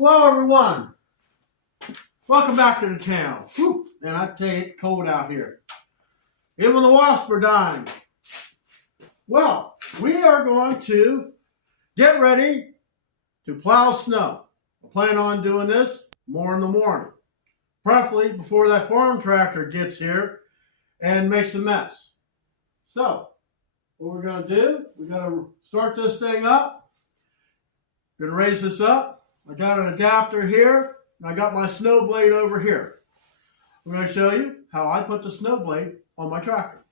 Hello everyone, welcome back to the channel. Whew, and I tell you, it's cold out here. Even the wasps are dying. Well, we are going to get ready to plow snow. I plan on doing this more in the morning, preferably before that farm tractor gets here and makes a mess. So, what we're going to do, we're going to start this thing up. Going to raise this up. I got an adapter here, and I got my snow blade over here. I'm going to show you how I put the snow blade on my tractor.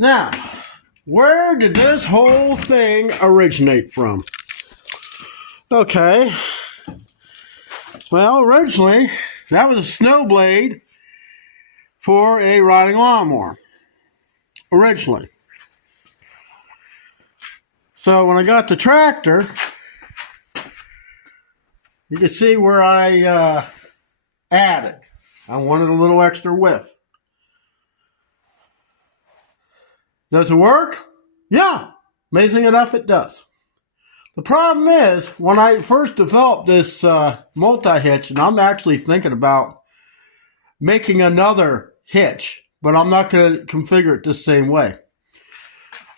Now, where did this whole thing originate from? Okay, well, originally, that was a snow blade for a riding lawnmower. Originally. So when I got the tractor, you can see where I added. I wanted a little extra width. Does it work? Yeah, amazing enough it does. The problem is, when I first developed this multi-hitch, and I'm actually thinking about making another hitch, but I'm not going to configure it the same way.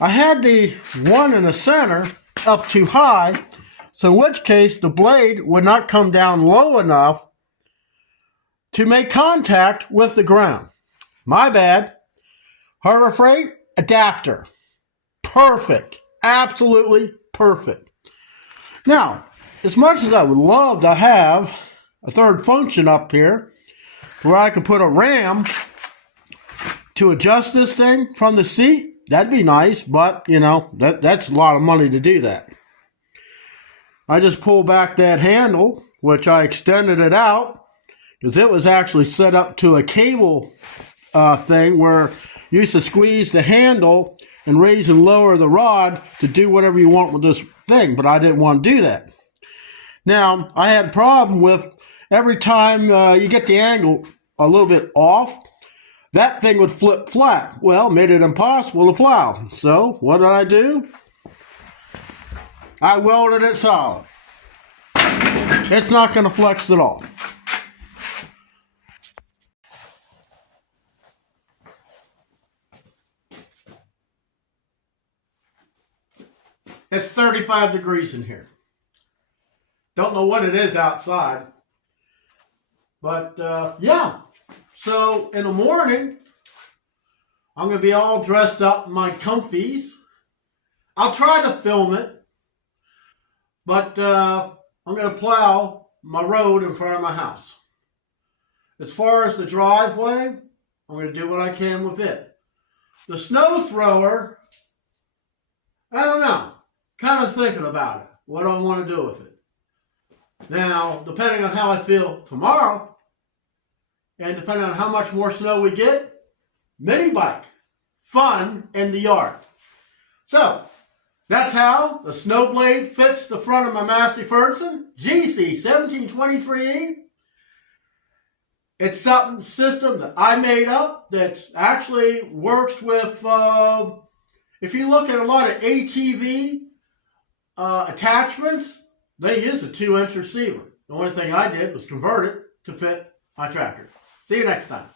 I had the one in the center up too high, so in which case the blade would not come down low enough to make contact with the ground. My bad. Harbor Freight adapter. Perfect. Absolutely perfect. Now, as much as I would love to have a third function up here where I could put a ram to adjust this thing from the seat, that'd be nice, but, you know, that's a lot of money to do that. I just pulled back that handle, which I extended it out, because it was actually set up to a cable thing where you used to squeeze the handle and raise and lower the rod to do whatever you want with this thing, but I didn't want to do that. Now, I had a problem with every time you get the angle a little bit off, that thing would flip flat. Well, made it impossible to plow. So, what did I do? I welded it solid. It's not going to flex at all. It's 35 degrees in here. Don't know what it is outside. But, yeah. So, in the morning, I'm going to be all dressed up in my comfies. I'll try to film it. But, I'm going to plow my road in front of my house. As far as the driveway, I'm going to do what I can with it. The snow thrower, I don't know. Kind of thinking about it. What do I want to do with it? Now, depending on how I feel tomorrow, and depending on how much more snow we get, mini bike. Fun in the yard. So, that's how the snow blade fits the front of my Massey Ferguson GC 1723E. It's something system that I made up that actually works with, if you look at a lot of ATV attachments, they use a 2-inch receiver. The only thing I did was convert it to fit my tractor. See you next time.